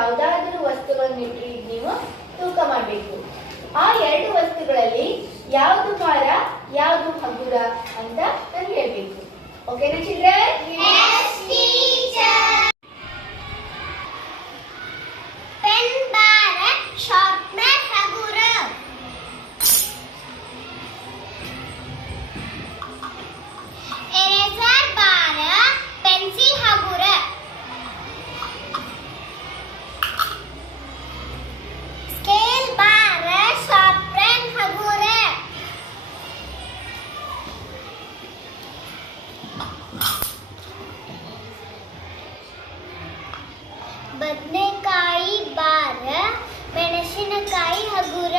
ಯಾವುದಾದರೂ ವಸ್ತುಗಳನ್ನು ಇಟ್ಟು ನೀವು ತೂಕ ಮಾಡಬೇಕು. ಆ 2 ವಸ್ತುಗಳಲ್ಲಿ ಯಾವುದು ಭಾರ ಯಾವುದು ಹಗುರ ಅಂತ ನಾನು ಹೇಳ್ಬೇಕು. ಓಕೆನಾ ಚಿಲ್ಡ್ರನ್? Yes, teacher. Pen ಭಾರ, sharpener ಹಗುರ. Eraser ಭಾರ, pencil ಹಗುರ. Scale ಭಾರ, sharp pen ಹಗುರ. ಬದನೆಕಾಯಿ ಭಾರ, ಮೆಣಸಿನಕಾಯಿ ಹಗುರ.